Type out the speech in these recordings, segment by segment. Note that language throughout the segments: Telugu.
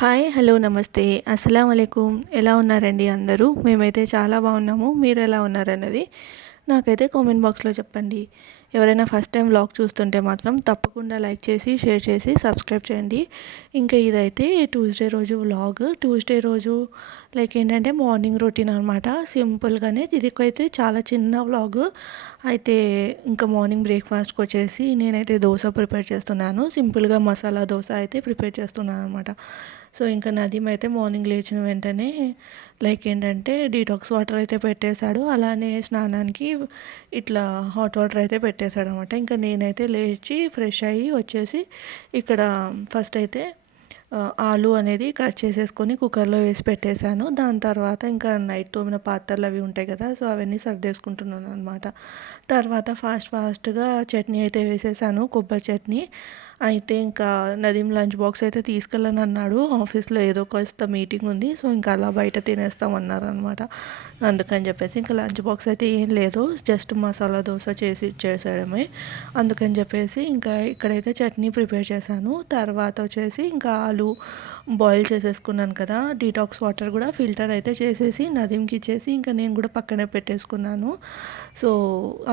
హాయ్, హలో, నమస్తే, అస్సలం అలైకుం. ఎలా ఉన్నారండి అందరూ? మేమైతే చాలా బాగున్నాము. మీరు ఎలా ఉన్నారన్నది నాకైతే కామెంట్ బాక్స్లో చెప్పండి. ఎవరైనా ఫస్ట్ టైం వ్లాగ్ చూస్తుంటే మాత్రం తప్పకుండా లైక్ చేసి, షేర్ చేసి, సబ్స్క్రైబ్ చేయండి. ఇంకా ఇదైతే ట్యూస్డే రోజు వ్లాగ్. ట్యూస్డే రోజు లైక్ ఏంటంటే మార్నింగ్ రొటీన్ అనమాట. సింపుల్గానే ఇదికైతే చాలా చిన్న వ్లాగ్. అయితే ఇంకా మార్నింగ్ బ్రేక్ఫాస్ట్కి వచ్చేసి నేనైతే దోశ ప్రిపేర్ చేస్తున్నాను. సింపుల్గా మసాలా దోశ అయితే ప్రిపేర్ చేస్తున్నాను అనమాట. సో ఇంకా నదీమ్ అయితే మార్నింగ్ లేచిన వెంటనే లైక్ ఏంటంటే డీటాక్స్ వాటర్ అయితే పెట్టేశాడు. అలానే స్నానానికి ఇట్లా హాట్ వాటర్ అయితే పెట్టేశాడు అనమాట. ఇంకా నేనైతే లేచి ఫ్రెష్ అయ్యి వచ్చేసి ఇక్కడ ఫస్ట్ అయితే ఆలు అనేది కట్ చేసేసుకొని కుక్కర్లో వేసి పెట్టేశాను. దాని తర్వాత ఇంకా నైట్ తోమిన పాత్రలు అవి ఉంటాయి కదా, సో అవన్నీ సర్దేసుకుంటున్నాను అనమాట. తర్వాత ఫాస్ట్గా చట్నీ అయితే వేసేసాను, కొబ్బరి చట్నీ. అయితే ఇంకా నదీం లంచ్ బాక్స్ అయితే తీసుకెళ్ళని అన్నాడు. ఆఫీస్లో ఏదో కాస్త మీటింగ్ ఉంది, సో ఇంకా అలా బయట తినేస్తామన్నారు అనమాట. అందుకని చెప్పేసి ఇంకా లంచ్ బాక్స్ అయితే ఏం లేదు, జస్ట్ మసాలా దోశ చేసి ఇచ్చేసేయడమే. అందుకని చెప్పేసి ఇంకా ఇక్కడైతే చట్నీ ప్రిపేర్ చేశాను. తర్వాత వచ్చేసి ఇంకా ఆలు బాయిల్ చేసేసుకున్నాను కదా, డీటాక్స్ వాటర్ కూడా ఫిల్టర్ అయితే చేసేసి నదీంకి ఇచ్చేసి ఇంకా నేను కూడా పక్కనే పెట్టేసుకున్నాను. సో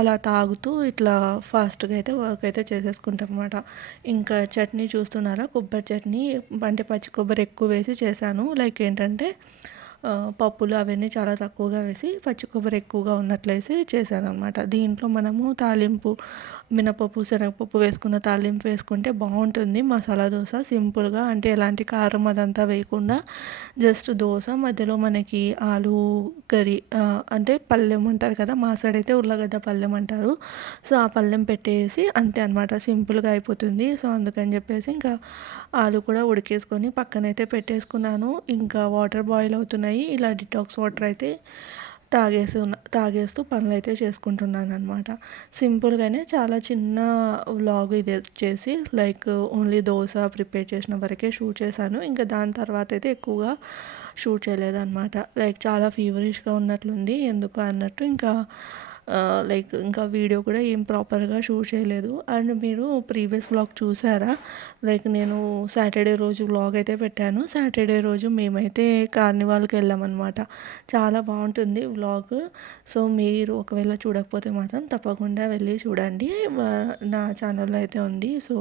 అలా తాగుతూ ఇట్లా ఫాస్ట్గా అయితే వర్క్ అయితే చేసేసుకుంటాను అనమాట. ఇంకా చట్నీ చూస్తున్నారా, కొబ్బరి చట్నీ అంటే పచ్చి కొబ్బరి ఎక్కువ వేసి చేశాను. లైక్ ఏంటంటే పప్పులు అవన్నీ చాలా తక్కువగా వేసి పచ్చి కొబ్బరి ఎక్కువగా ఉన్నట్లేసి చేశాను అనమాట. దీంట్లో మనము తాలింపు మినపప్పు, శనగపప్పు వేసుకున్న తాలింపు వేసుకుంటే బాగుంటుంది మసాలా దోశ. సింపుల్గా అంటే ఎలాంటి కారం అదంతా వేయకుండా జస్ట్ దోశ మధ్యలో మనకి ఆలు కర్రీ అంటే పళ్ళెం అంటారు కదా, మా సైడ్ అయితే ఉర్లగడ్డ పళ్ళెం అంటారు. సో ఆ పళ్ళెం పెట్టేసి అంతే అనమాట, సింపుల్గా అయిపోతుంది. సో అందుకని చెప్పేసి ఇంకా ఆలు కూడా ఉడికేసుకొని పక్కనైతే పెట్టేసుకున్నాను. ఇంకా వాటర్ బాయిల్ అవుతున్నాయి. ఇలా డిటాక్స్ వాటర్ అయితే తాగేస్తూ పనులు అయితే చేసుకుంటున్నాను అనమాట. సింపుల్గానే చాలా చిన్న వ్లాగ్ ఇది వచ్చేసి లైక్ ఓన్లీ దోశ ప్రిపేర్ చేసిన వరకే షూట్ చేశాను. ఇంకా దాని తర్వాత అయితే ఎక్కువగా షూట్ చేయలేదన్నమాట. లైక్ చాలా ఫీవరిష్గా ఉన్నట్లుంది ఎందుకు అన్నట్టు ఇంకా లైక్ ఇంకా వీడియో కూడా ఏం ప్రాపర్గా షూట్ చేయలేదు. అండ్ మీరు ప్రీవియస్ వ్లాగ్ చూసారా, లైక్ నేను సాటర్డే రోజు వ్లాగ్ అయితే పెట్టాను. సాటర్డే రోజు మేమైతే కార్నివాల్కి వెళ్ళామన్నమాట. చాలా బాగుంటుంది వ్లాగ్. సో మీరు ఒకవేళ చూడకపోతే మాత్రం తప్పకుండా వెళ్ళి చూడండి, నా ఛానల్లో అయితే ఉంది. సో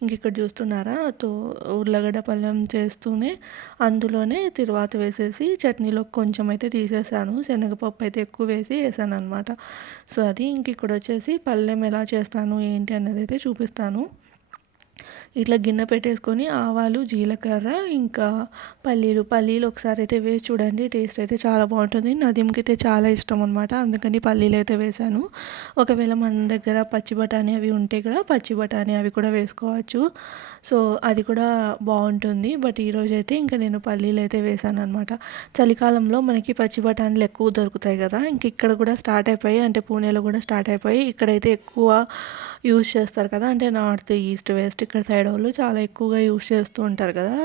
ఇంక ఇక్కడ చూస్తున్నారా, ఉర్లగడ్డ పళ్ళెం చేస్తూనే అందులోనే తిరువాత వేసేసి చట్నీలో కొంచెం అయితే తీసేసాను, శనగపప్పు అయితే ఎక్కువ వేసాను అనమాట. సో అది ఇంక ఇక్కడ వచ్చేసి పళ్ళెం ఎలా చేస్తాను ఏంటి అన్నది అయితే చూపిస్తాను. ఇట్లా గిన్నె పెట్టేసుకొని ఆవాలు, జీలకర్ర, ఇంకా పల్లీలు ఒకసారి అయితే వేసి చూడండి, టేస్ట్ అయితే చాలా బాగుంటుంది. నదీంకి అయితే చాలా ఇష్టం అనమాట, అందుకని పల్లీలు అయితే వేసాను. ఒకవేళ మన దగ్గర పచ్చి బఠానీ అవి ఉంటే కూడా పచ్చి బఠానీ అవి కూడా వేసుకోవచ్చు. సో అది కూడా బాగుంటుంది. బట్ ఈరోజు అయితే ఇంకా నేను పల్లీలు అయితే వేసాను అనమాట. చలికాలంలో మనకి పచ్చి బఠానీలు ఎక్కువ దొరుకుతాయి కదా, ఇంక ఇక్కడ కూడా స్టార్ట్ అయిపోయి, అంటే పూణేలో కూడా స్టార్ట్ అయిపోయి ఇక్కడైతే ఎక్కువ యూస్ చేస్తారు కదా, అంటే నార్త్, ఈస్ట్, వెస్ట్ ఇక్కడ సైడ్ వాళ్ళు చాలా ఎక్కువగా యూస్ చేస్తూ ఉంటారు కదా.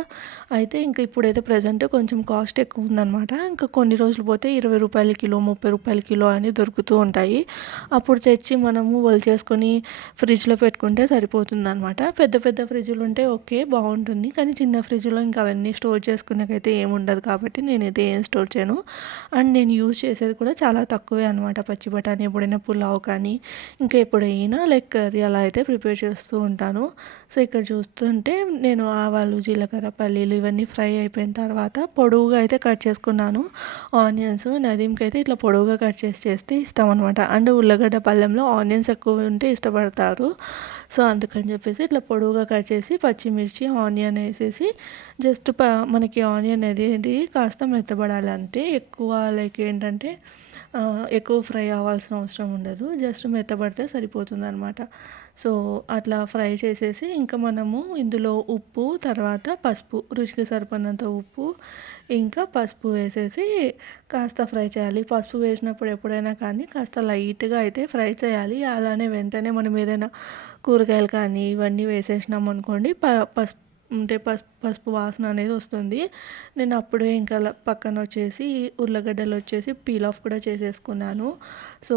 అయితే ఇంకా ఇప్పుడైతే ప్రజెంట్ కొంచెం కాస్ట్ ఎక్కువ ఉందన్నమాట. ఇంకా కొన్ని రోజులు పోతే 20 రూపాయల కిలో, 30 రూపాయల కిలో అని దొరుకుతూ ఉంటాయి. అప్పుడు తెచ్చి మనము చేసుకొని ఫ్రిడ్జ్లో పెట్టుకుంటే సరిపోతుంది అనమాట. పెద్ద పెద్ద ఫ్రిడ్జ్లు ఉంటే ఓకే బాగుంటుంది, కానీ చిన్న ఫ్రిడ్జ్లో ఇంకా అవన్నీ స్టోర్ చేసుకునేకైతే ఏముండదు కాబట్టి నేనైతే ఏం స్టోర్ చేయను. అండ్ నేను యూజ్ చేసేది కూడా చాలా తక్కువే అనమాట. పచ్చి బఠానీ ఎప్పుడైనా పులావ్ కానీ ఇంకా ఎప్పుడైనా లైక్ కర్రీ అలా అయితే ప్రిపేర్ చేస్తూ ఉంటాను. సో ఇక్కడ చూస్తుంటే నేను ఆవాలు, జీలకర్ర, పల్లీలు ఇవన్నీ ఫ్రై అయిపోయిన తర్వాత పొడవుగా అయితే కట్ చేసుకున్నాను ఆనియన్స్. నదీంకి అయితే ఇట్లా పొడవుగా కట్ చేస్తే ఇష్టం అనమాట. అండ్ ఉల్లగడ్డ పళ్ళెంలో ఆనియన్స్ ఎక్కువ ఉంటే ఇష్టపడతారు. సో అందుకని చెప్పేసి ఇట్లా పొడవుగా కట్ చేసి పచ్చిమిర్చి, ఆనియన్ వేసేసి జస్ట్ మనకి ఆనియన్ అనేది కాస్త మెత్తబడాలి అంతే. ఎక్కువ లైక్ ఏంటంటే ఎక్కువ ఫ్రై అవ్వాల్సిన అవసరం ఉండదు, జస్ట్ మెత్తబడితే సరిపోతుంది అనమాట. సో అట్లా ఫ్రై చేసేసి ఇంకా మనము ఇందులో ఉప్పు, తర్వాత పసుపు, రుచికి సరిపడినంత ఉప్పు ఇంకా పసుపు వేసేసి కాస్త ఫ్రై చేయాలి. పసుపు వేసినప్పుడు ఎప్పుడైనా కానీ కాస్త లైట్గా అయితే ఫ్రై చేయాలి. అలానే వెంటనే మనం ఏదైనా కూరగాయలు కానీ ఇవన్నీ వేసేసినాం అనుకోండి, అంటే పసుపు వాసన అనేది వస్తుంది. నేను అప్పుడే ఇంకా పక్కన వచ్చేసి ఉర్లగడ్డలు వచ్చేసి పీల్ ఆఫ్ కూడా చేసేసుకున్నాను. సో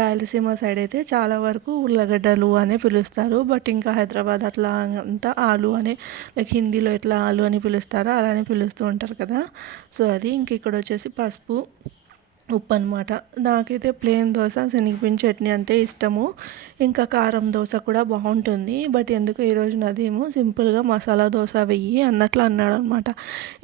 రాయలసీమ సైడ్ అయితే చాలా వరకు ఉర్లగడ్డలు అనే పిలుస్తారు. బట్ ఇంకా హైదరాబాద్ అట్లా అంతా ఆలు అనే, లైక్ హిందీలో ఎట్లా ఆలు అని పిలుస్తారో అలానే పిలుస్తూ ఉంటారు కదా. సో అది ఇంక ఇక్కడ వచ్చేసి పసుపు, ఉప్పు అనమాట. నాకైతే ప్లెయిన్ దోశ శనగపిండి చట్నీ అంటే ఇష్టము. ఇంకా కారం దోశ కూడా బాగుంటుంది. బట్ ఎందుకు ఈరోజు నదీము సింపుల్గా మసాలా దోశ వెయ్యి అన్నట్లు అన్నాడు అనమాట.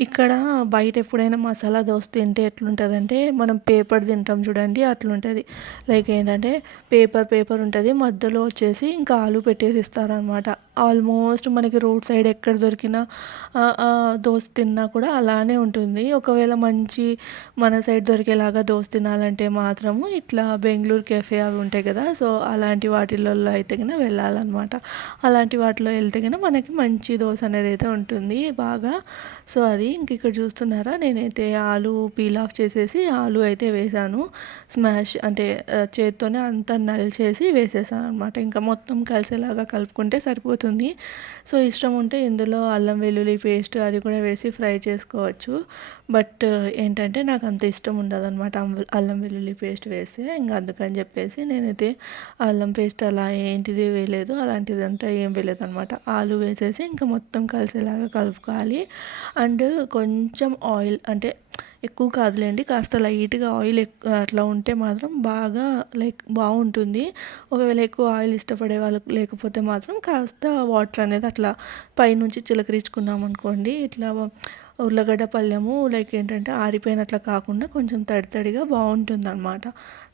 ఇక్కడ బయట ఎప్పుడైనా మసాలా దోశ తింటే ఎట్లుంటుందంటే, మనం పేపర్ తింటాం చూడండి అట్లుంటుంది. లైక్ ఏంటంటే పేపర్ ఉంటుంది, మధ్యలో వచ్చేసి ఇంకా ఆలు పెట్టేసి ఇస్తారనమాట. ఆల్మోస్ట్ మనకి రోడ్ సైడ్ ఎక్కడ దొరికినా దోశ తిన్నా కూడా అలానే ఉంటుంది. ఒకవేళ మంచి మన సైడ్ దొరికేలాగా దోశ తినాలంటే మాత్రము ఇట్లా బెంగళూరు కెఫే అవి ఉంటాయి కదా, సో అలాంటి వాటిలలో అయితే కన్నా వెళ్ళాలన్నమాట. అలాంటి వాటిలో వెళ్తే కన్నా మనకి మంచి దోశ అనేది అయితే ఉంటుంది బాగా. సో అది ఇంక ఇక్కడ చూస్తున్నారా, నేనైతే ఆలు పీల్ ఆఫ్ చేసేసి ఆలు అయితే వేసాను. స్మాష్ అంటే చేత్తోనే అంతా నలిచేసి వేసేసాను అనమాట. ఇంకా మొత్తం కలిసేలాగా కలుపుకుంటే సరిపోతుంది. సో ఇష్టం ఉంటే ఇందులో అల్లం వెల్లుల్లి పేస్ట్ అది కూడా వేసి ఫ్రై చేసుకోవచ్చు. బట్ ఏంటంటే నాకు అంత ఇష్టం ఉండదు అనమాట అల్లం వెల్లుల్లి పేస్ట్ వేస్తే. ఇంకా అందుకని చెప్పేసి నేనైతే అల్లం పేస్ట్ అలా ఏంటిది వేయలేదు, అలాంటిదంతా ఏం వేయలేదు అనమాట. ఆలు వేసేసి ఇంకా మొత్తం కలిసేలాగా కలుపుకోవాలి. అండ్ కొంచెం ఆయిల్, అంటే ఎక్కువ కాదులేండి, కాస్త లైట్గా ఆయిల్ అట్లా ఉంటే మాత్రం బాగా లైక్ బాగుంటుంది. ఒకవేళ ఎక్కువ ఆయిల్ ఇష్టపడే వాళ్ళకు లేకపోతే మాత్రం కాస్త వాటర్ అనేది అట్లా పైనుంచి చిలకరించుకున్నాం అనుకోండి, ఇట్లా ఉర్లగడ్డ పళ్ళెము లైక్ ఏంటంటే ఆరిపోయినట్లా కాకుండా కొంచెం తడిగా బాగుంటుందన్నమాట.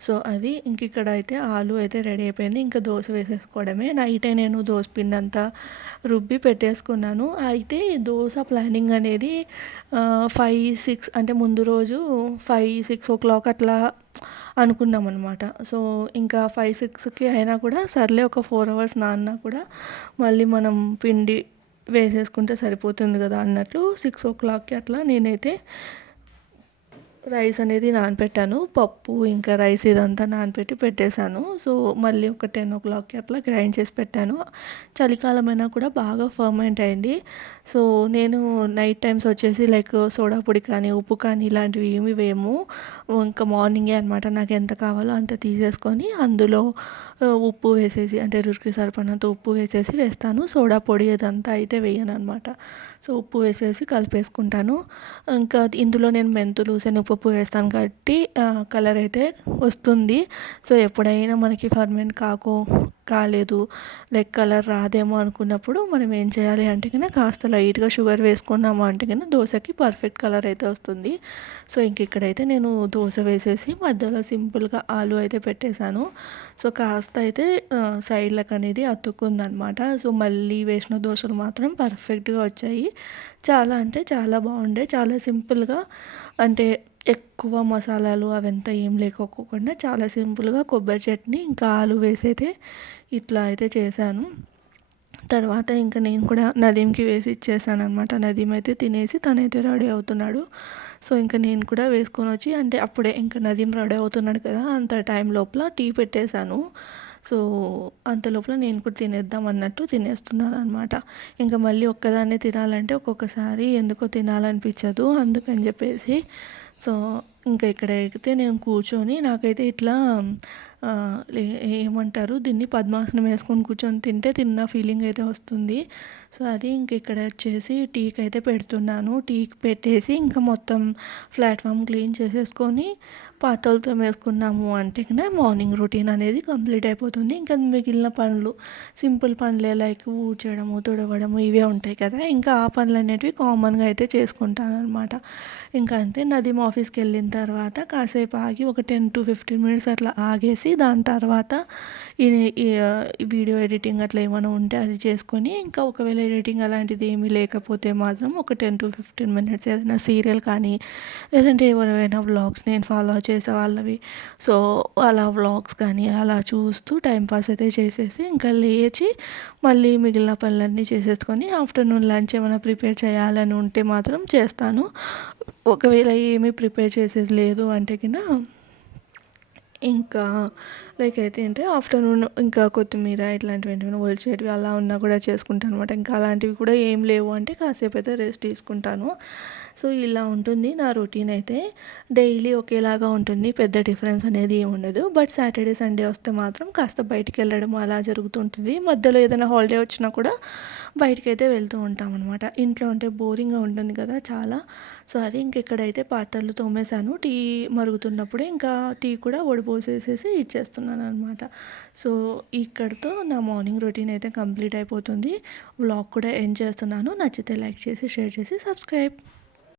సో అది ఇంక ఇక్కడ అయితే ఆలు అయితే రెడీ అయిపోయింది. ఇంకా దోశ వేసేసుకోవడమే. నైటే నేను దోశ పిండి అంతా రుబ్బి పెట్టేసుకున్నాను. అయితే దోశ ప్లానింగ్ అనేది 5-6 అంటే ముందు రోజు 5-6 ఓ క్లాక్ అట్లా అనుకున్నాం అనమాట. సో ఇంకా 5-6కి అయినా కూడా సర్లే ఒక 4 అవర్స్ నాన్నా కూడా మళ్ళీ మనం పిండి వేసేసుకుంటే సరిపోతుంది కదా అన్నట్లు 6 ఓ క్లాక్కి అట్లా నేనైతే రైస్ అనేది నానపెట్టాను. పప్పు ఇంకా రైస్ ఇదంతా నానపెట్టి పెట్టేశాను. సో మళ్ళీ ఒక 10 ఓ క్లాక్కి అట్లా గ్రైండ్ చేసి పెట్టాను. చలికాలం అయినా కూడా బాగా ఫర్మెంట్ అయింది. సో నేను నైట్ టైమ్స్ వచ్చేసి లైక్ సోడా పొడి కానీ ఉప్పు కానీ ఇలాంటివి ఏమి వేయము. ఇంకా మార్నింగే అనమాట, నాకు ఎంత కావాలో అంత తీసేసుకొని అందులో ఉప్పు వేసేసి, అంటే రుచికి సరిపడినంత ఉప్పు వేసేసి వేస్తాను. సోడా పొడి అదంతా అయితే వేయను అనమాట. సో ఉప్పు వేసేసి కలిపేసుకుంటాను. ఇంకా ఇందులో నేను మెంతులు శనగపప్పు వేస్తాను కాబట్టి కలర్ అయితే వస్తుంది. సో ఎప్పుడైనా మనకి ఫర్మెంట్ కాలేదు లైక్ కలర్ రాదేమో అనుకున్నప్పుడు మనం ఏం చేయాలి అంటే కన్నా కాస్త లైట్గా షుగర్ వేసుకున్నాము అంటే కన్నా దోశకి పర్ఫెక్ట్ కలర్ అయితే వస్తుంది. సో ఇంక ఇక్కడైతే నేను దోశ వేసేసి మధ్యలో సింపుల్గా ఆలు అయితే పెట్టేశాను. సో కాస్త అయితే సైడ్లకు అనేది అతుక్కుందనమాట. సో మళ్ళీ వేసిన దోశలు మాత్రం పర్ఫెక్ట్గా వచ్చాయి. చాలా అంటే చాలా బాగుండే, చాలా సింపుల్గా, అంటే ఎక్కువ మసాలాలు అవంతా ఏం లేకోకుండా చాలా సింపుల్గా కొబ్బరి చట్నీ ఇంకా ఆలు వేసి అయితే ఇట్లా అయితే చేశాను. తర్వాత ఇంకా నేను కూడా నదీంకి వేసి ఇచ్చేసాను అనమాట. నదీం అయితే తినేసి తనైతే రెడీ అవుతున్నాడు. సో ఇంకా నేను కూడా వేసుకొని వచ్చి, అంటే అప్పుడే ఇంకా నదీం రెడీ అవుతున్నాడు కదా, అంత టైం లోపల టీ పెట్టేశాను. సో అంత లోపల నేను కూడా తినేద్దాం అన్నట్టు తినేస్తున్నాను అనమాట. ఇంకా మళ్ళీ ఒక్కదాన్నే తినాలంటే ఒక్కొక్కసారి ఎందుకో తినాలనిపించదు, అందుకని చెప్పేసి సో ఇంకా ఇక్కడ ఎక్కితే నేను కూర్చొని, నాకైతే ఇట్లా ఏమంటారు దీన్ని, పద్మాసనం వేసుకొని కూర్చొని తిన్న ఫీలింగ్ అయితే వస్తుంది. సో అది ఇంక ఇక్కడ వచ్చేసి టీకి అయితే పెడుతున్నాను. టీకి పెట్టేసి ఇంకా మొత్తం ప్లాట్ఫామ్ క్లీన్ చేసేసుకొని పాత్రలతో వేసుకున్నాము అంటే కన్నా మార్నింగ్ రొటీన్ అనేది కంప్లీట్ అయిపోతుంది. ఇంకా మిగిలిన పనులు సింపుల్ పనులే, లైక్ ఊడ్చడము తుడవడము ఇవే ఉంటాయి కదా, ఇంకా ఆ పనులు అనేటివి కామన్గా అయితే చేసుకుంటాను అనమాట. ఇంకా అంతే. నదీం ఆఫీస్కి వెళ్ళిన తర్వాత కాసేపు ఆగి ఒక 10-15 మినిట్స్ అట్లా ఆగేసి దాని తర్వాత ఈ వీడియో ఎడిటింగ్ అట్లా ఏమైనా ఉంటే అది చేసుకొని, ఇంకా ఒకవేళ ఎడిటింగ్ అలాంటిది ఏమీ లేకపోతే మాత్రం ఒక 10-15 మినిట్స్ ఏదైనా సీరియల్ కానీ లేదంటే ఎవరైనా వ్లాగ్స్ నేను ఫాలో చేసే వాళ్ళవి, సో అలా వ్లాగ్స్ కానీ అలా చూస్తూ టైంపాస్ అయితే చేసేసి ఇంకా లేచి మళ్ళీ మిగిలిన పనులన్నీ చేసేసుకొని ఆఫ్టర్నూన్ లంచ్ ఏమైనా ప్రిపేర్ చేయాలని ఉంటే మాత్రం చేస్తాను. ఒకవేళ ఏమీ ప్రిపేర్ చేసేది లేదు అంటే కింద ఇంకా లైక్ అయితే అంటే ఆఫ్టర్‌నూన్ ఇంకా కొత్తిమీర ఇట్లాంటివి ఏంటివైనా ఒలిచేటివి అలా ఉన్నా కూడా చేసుకుంటాను అనమాట. ఇంకా అలాంటివి కూడా ఏం లేవు అంటే కాసేపయితే రెస్ట్ తీసుకుంటాను. సో, ఇలా ఉంటుంది నా రొటీన్ అయితే. డైలీ ఒకేలాగా ఉంటుంది. పెద్ద డిఫరెన్స్ అనేది ఏమి ఉండదు. బట్ సాటర్‌డే, సండే వస్తే మాత్రం కాస్త బయటికెళ్ళడం అలా జరుగుతూ ఉంటుంది. మధ్యలో ఏదైనా హాలిడే వచ్చినా కూడా బయటికైతే వెళ్తూ ఉంటామనమాట. ఇంట్లో ఉంటే బోరింగ్‌గా ఉంటుంది కదా చాలా. సో, అది ఇంక ఇక్కడైతే పాత్రలు తోమేశాను. టీ మరుగుతున్నప్పుడే ఇంకా టీ కూడా వడిపోసేసేసి ఇచ్చేస్తున్నాననమాట. సో, ఇక్కడితో నా మార్నింగ్ రొటీన్ అయితే కంప్లీట్ అయిపోతుంది. వ్లాగ్ కూడా ఎండ్ చేస్తున్నాను. నచ్చితే లైక్ చేసి, షేర్ చేసి, సబ్స్క్రైబ్.